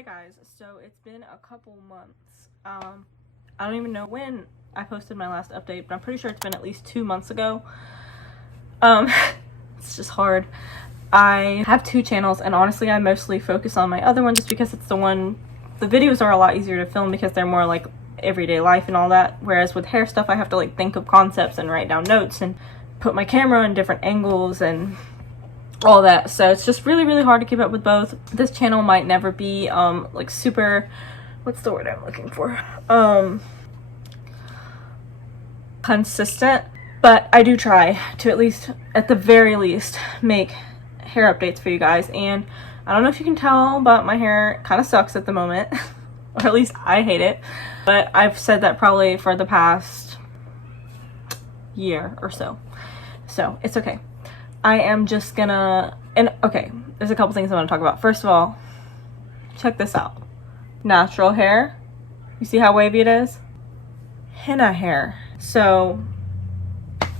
Hey guys, so it's been a couple months. I don't even know when I posted my last update, but I'm pretty sure it's been at least 2 months ago. It's just hard. I have 2 channels, and honestly I mostly focus on my other one just because it's the videos are a lot easier to film because they're more like everyday life and all that, whereas with hair stuff I have to like think of concepts and write down notes and put my camera in different angles and all that, so it's just really hard to keep up with both. This channel might never be like super, what's the word I'm looking for, consistent, but I do try to at the very least make hair updates for you guys. And I don't know if you can tell, but my hair kind of sucks at the moment or at least I hate it, but I've said that probably for the past year or so it's okay. I am just gonna, okay, there's a couple things I want to talk about. First of all, check this out. Natural hair. You see how wavy it is? Henna hair. So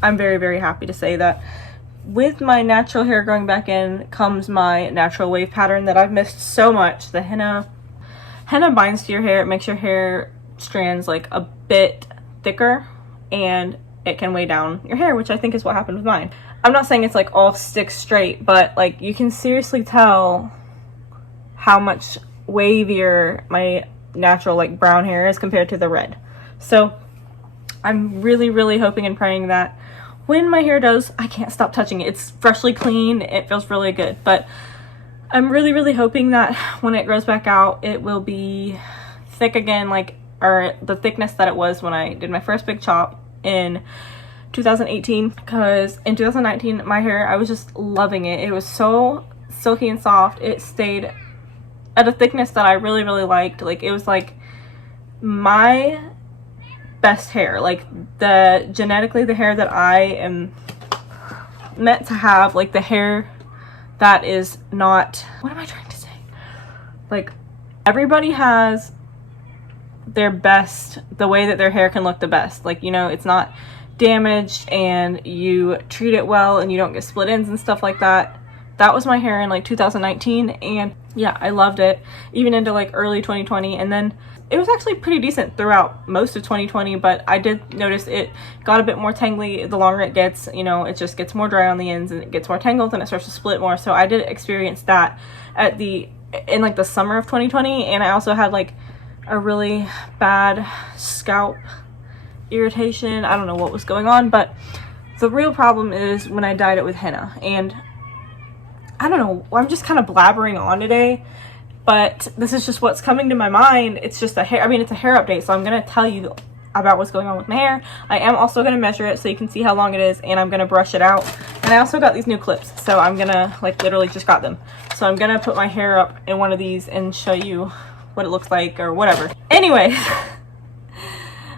I'm very happy to say that with my natural hair growing back in comes my natural wave pattern that I've missed so much. The henna binds to your hair. It makes your hair strands like a bit thicker and it can weigh down your hair, which I think is what happened with mine. I'm not saying it's like all stick straight, but like you can seriously tell how much wavier my natural like brown hair is compared to the red. So I'm really hoping and praying that when my hair does, I can't stop touching it. It's freshly clean. It feels really good, but I'm really hoping that when it grows back out, it will be thick again, or the thickness that it was when I did my first big chop in 2018, because in 2019 my hair, I was just loving it. It was so silky and soft. It stayed at a thickness that I really liked. Like it was like my best hair, like genetically the hair that I am meant to have, like the hair that is not, what am I trying to say, like everybody has their best, the way that their hair can look the best, like, you know, it's not damaged and you treat it well and you don't get split ends and stuff like that. That was my hair in like 2019, and yeah, I loved it even into like early 2020, and then it was actually pretty decent throughout most of 2020, but I did notice it got a bit more tangly the longer it gets. You know, it just gets more dry on the ends and it gets more tangled and it starts to split more. So I did experience that in like the summer of 2020, and I also had like a really bad scalp irritation. I don't know what was going on, but the real problem is when I dyed it with henna. And I don't know, I'm just kind of blabbering on today, but this is just what's coming to my mind. It's just it's a hair update, so I'm going to tell you about what's going on with my hair. I am also going to measure it so you can see how long it is, and I'm going to brush it out. And I also got these new clips, so I'm going to, like, literally just got them. So I'm going to put my hair up in one of these and show you what it looks like or whatever. Anyways,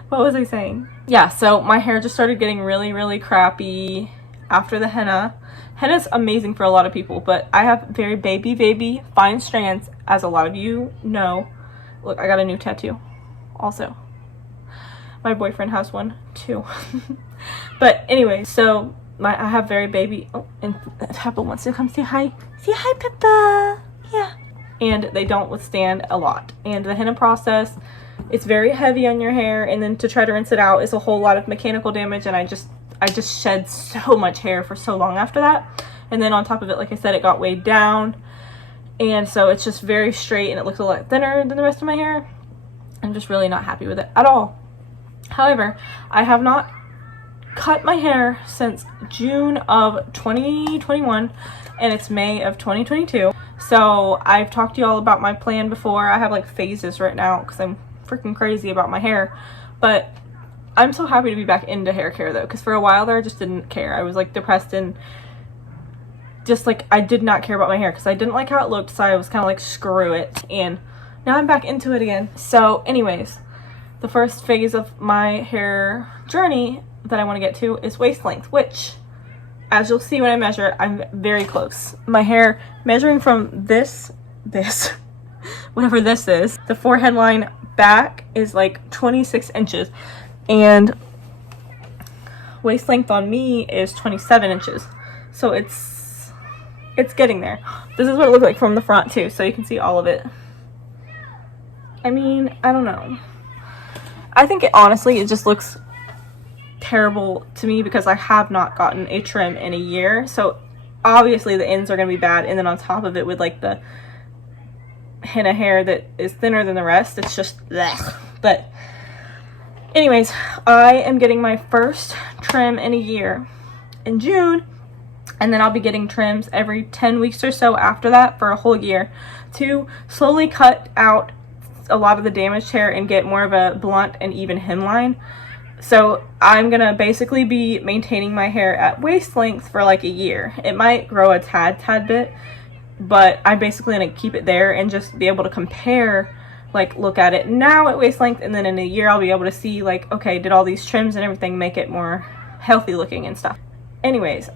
what was I saying? Yeah, so my hair just started getting really crappy after the henna. Henna's amazing for a lot of people, but I have very baby fine strands, as a lot of you know. Look, I got a new tattoo also. My boyfriend has one too. But anyway, so I have very baby, oh, and Peppa wants to come say hi. Say hi, Peppa. Yeah. And they don't withstand a lot. And the henna process, it's very heavy on your hair, and then to try to rinse it out is a whole lot of mechanical damage, and I just shed so much hair for so long after that. And then on top of it, like I said, it got weighed down, and so it's just very straight and it looks a lot thinner than the rest of my hair. I'm just really not happy with it at all. However, I have not cut my hair since June of 2021, and it's May of 2022. So I've talked to you all about my plan before. I have like phases right now because I'm freaking crazy about my hair, but I'm so happy to be back into hair care though, because for a while there I just didn't care. I was like depressed and just like I did not care about my hair because I didn't like how it looked, so I was kind of like screw it, and now I'm back into it again. So anyways, the first phase of my hair journey that I want to get to is waist length, which, as you'll see when I measure it, I'm very close. My hair, measuring from this whatever this is, the forehead line back is like 26 inches, and waist length on me is 27 inches. So it's getting there. This is what it looks like from the front too, so you can see all of it. I mean, I don't know. I think honestly, it just looks terrible to me because I have not gotten a trim in a year. So obviously the ends are going to be bad. And then on top of it with like the henna hair that is thinner than the rest, it's just blech. But anyways, I am getting my first trim in a year in June. And then I'll be getting trims every 10 weeks or so after that for a whole year to slowly cut out a lot of the damaged hair and get more of a blunt and even hemline. So I'm gonna basically be maintaining my hair at waist length for like a year. It might grow a tad bit, but I'm basically gonna keep it there and just be able to compare, like look at it now at waist length, and then in a year I'll be able to see like, okay, did all these trims and everything make it more healthy looking and stuff. Anyways,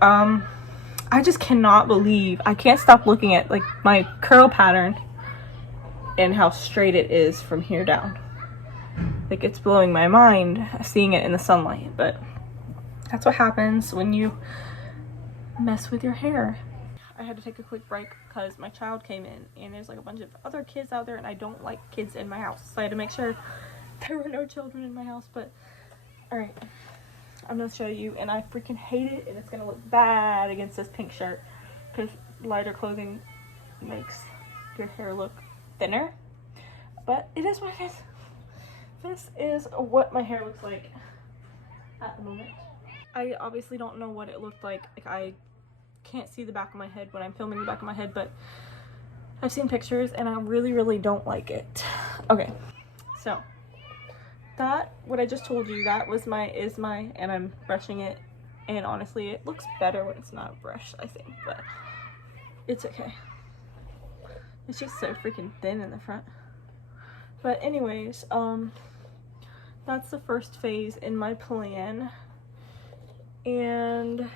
I just cannot believe, I can't stop looking at like my curl pattern and how straight it is from here down. Like, it's blowing my mind seeing it in the sunlight, but that's what happens when you mess with your hair. I had to take a quick break because my child came in and there's like a bunch of other kids out there and I don't like kids in my house. So I had to make sure there were no children in my house, but alright. I'm gonna show you, and I freaking hate it, and it's gonna look bad against this pink shirt because lighter clothing makes your hair look thinner, but it is what it is. This is what my hair looks like at the moment. I obviously don't know what it looked like. I can't see the back of my head when I'm filming the back of my head, but I've seen pictures and I really don't like it. Okay, so that, what I just told you, that was is my, and I'm brushing it, and honestly it looks better when it's not brushed, I think, but it's okay. It's just so freaking thin in the front. But anyways, that's the first phase in my plan, and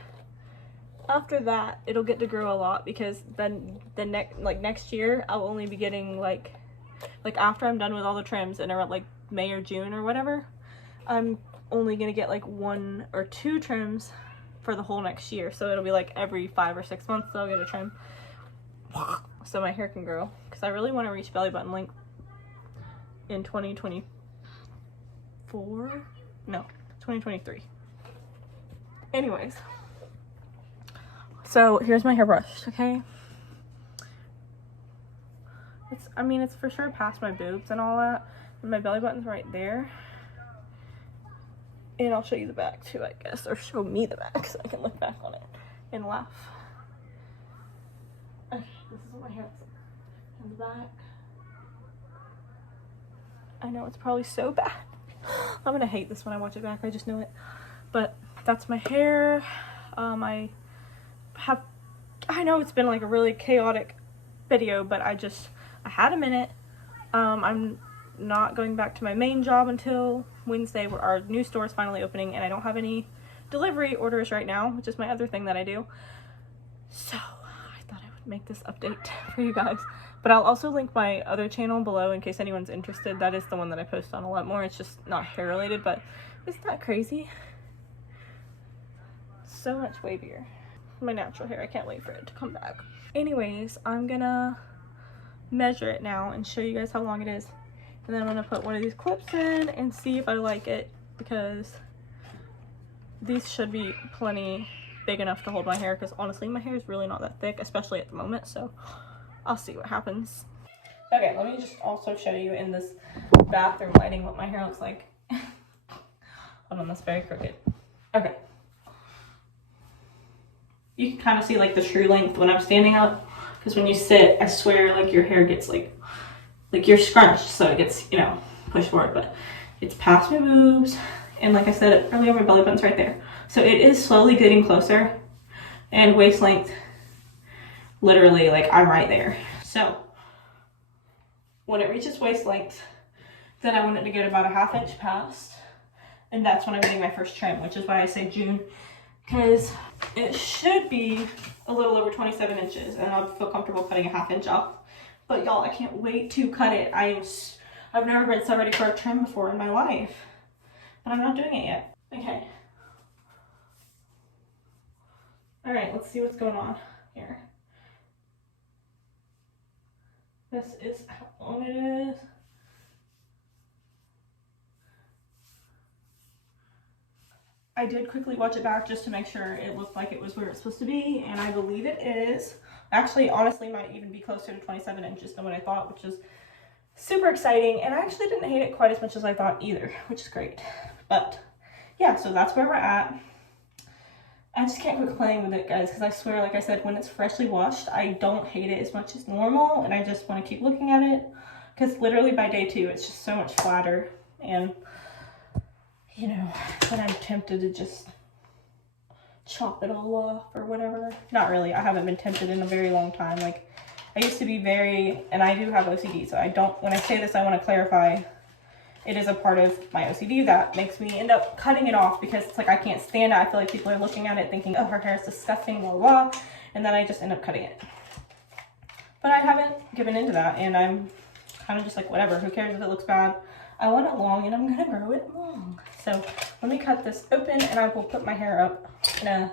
after that it'll get to grow a lot because then next year I'll only be getting like after I'm done with all the trims and around like May or June or whatever, I'm only gonna get like 1 or 2 trims for the whole next year. So it'll be like every 5 or 6 months I'll get a trim so my hair can grow, because I really want to reach belly button length in 2023. Anyways, so here's my hair brushed, okay? I mean, it's for sure past my boobs and all that, and my belly button's right there. And I'll show you the back too, I guess, or show me the back so I can look back on it and laugh. Okay, this is what my hair looks like in the back. I know it's probably so bad. I'm gonna hate this when I watch it back, I just know it. But that's my hair. I know it's been like a really chaotic video, but I had a minute. I'm not going back to my main job until Wednesday, where our new store is finally opening, and I don't have any delivery orders right now, which is my other thing that I do. So I thought I would make this update for you guys. But I'll also link my other channel below in case anyone's interested. That is the one that I post on a lot more. It's just not hair related, but isn't that crazy? So much wavier. My natural hair, I can't wait for it to come back. Anyways, I'm gonna measure it now and show you guys how long it is. And then I'm gonna put one of these clips in and see if I like it, because these should be plenty big enough to hold my hair, because honestly my hair is really not that thick, especially at the moment, so I'll see what happens. Okay, let me just also show you in this bathroom lighting what my hair looks like. Hold on, that's very crooked. Okay. You can kind of see like the true length when I'm standing up, because when you sit, I swear like your hair gets like you're scrunched, so it gets, you know, pushed forward, but it's past my boobs, and like I said earlier, my belly button's right there. So it is slowly getting closer, and waist length, literally like I'm right there. So when it reaches waist length, then I want it to get about a ½ inch past, and that's when I'm getting my first trim, which is why I say June, because it should be a little over 27 inches, and I'll feel comfortable cutting a ½ inch off. But y'all, I can't wait to cut it. I've never been so ready for a trim before in my life, but I'm not doing it yet. Okay. All right, let's see what's going on here. This is how long it is. I did quickly watch it back just to make sure it looked like it was where it's supposed to be, and I believe it is. Actually, honestly, might even be closer to 27 inches than what I thought, which is super exciting. And I actually didn't hate it quite as much as I thought either, which is great. But yeah, so that's where we're at. I just can't quit playing with it, guys, because I swear, like I said, when it's freshly washed, I don't hate it as much as normal, and I just want to keep looking at it, because literally by day 2, it's just so much flatter, and, you know, when I'm tempted to just chop it all off or whatever. Not really. I haven't been tempted in a very long time. Like, I used to be very, and I do have OCD, so I don't, when I say this, I want to clarify, it is a part of my OCD that makes me end up cutting it off, because it's like I can't stand it. I feel like people are looking at it thinking, oh, her hair is disgusting, blah, blah, and then I just end up cutting it. But I haven't given into that, and I'm kind of just like, whatever, who cares if it looks bad? I want it long, and I'm going to grow it long. So let me cut this open, and I will put my hair up in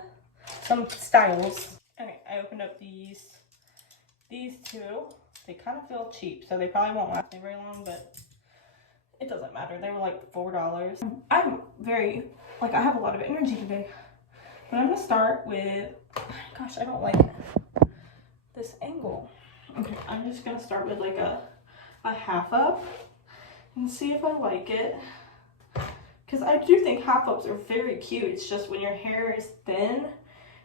some styles. Okay, I opened up these two. They kind of feel cheap, so they probably won't last me very long, but it doesn't matter. They were like $4. I'm very, like, I have a lot of energy today. But I'm gonna start with, gosh, I don't like this angle. Okay, I'm just gonna start with like a half up and see if I like it. Because I do think half ups are very cute. It's just when your hair is thin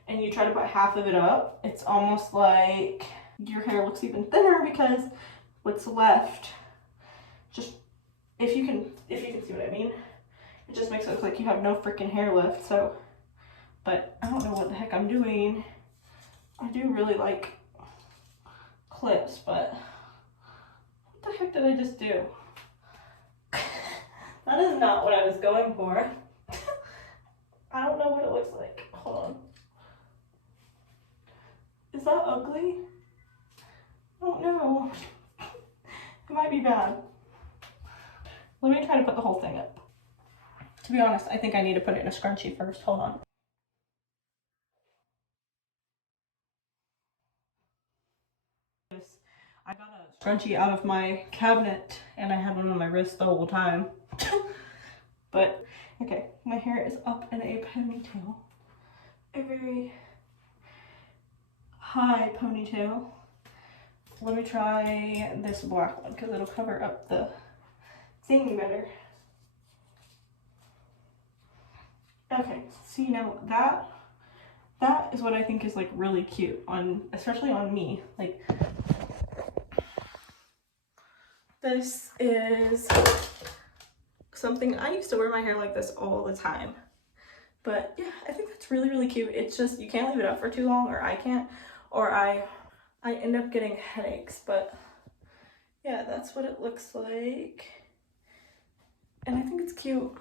and you try to put half of it up, it's almost like your hair looks even thinner, because what's left, just, if you can see what I mean, it just makes it look like you have no freaking hair left. So, but I don't know what the heck I'm doing. I do really like clips, but what the heck did I just do? That is not what I was going for. I don't know what it looks like. Hold on. Is that ugly? I don't know. It might be bad. Let me try to put the whole thing up. To be honest, I think I need to put it in a scrunchie first. Hold on. I got a scrunchie out of my cabinet, and I had one on my wrist the whole time. But, okay, my hair is up in a ponytail. A very high ponytail. Let me try this black one, because it'll cover up the thing better. Okay, so you know, that is what I think is like really cute on, especially on me. Like, this is something, I used to wear my hair like this all the time. But yeah, I think that's really, really cute. It's just, you can't leave it up for too long, or I can't, or I end up getting headaches. But yeah, that's what it looks like. And I think it's cute.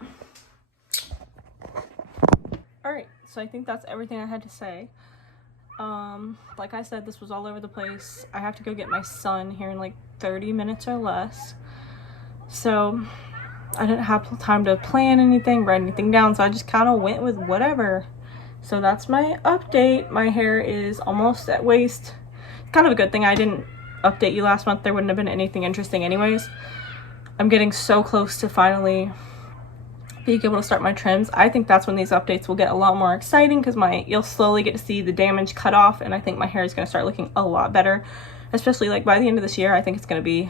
Alright, so I think that's everything I had to say. Like I said, this was all over the place. I have to go get my son here in like 30 minutes or less. So I didn't have time to plan anything, write anything down, so I just kind of went with whatever. So that's my update. My hair is almost at waist. It's kind of a good thing I didn't update you last month. There wouldn't have been anything interesting anyways. I'm getting so close to finally being able to start my trims. I think that's when these updates will get a lot more exciting, because you'll slowly get to see the damage cut off, and I think my hair is going to start looking a lot better, especially like by the end of this year. I think it's going to be,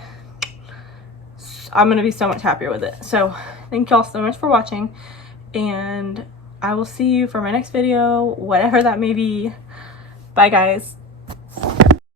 I'm going to be so much happier with it. So thank y'all so much for watching, and I will see you for my next video, whatever that may be. Bye guys.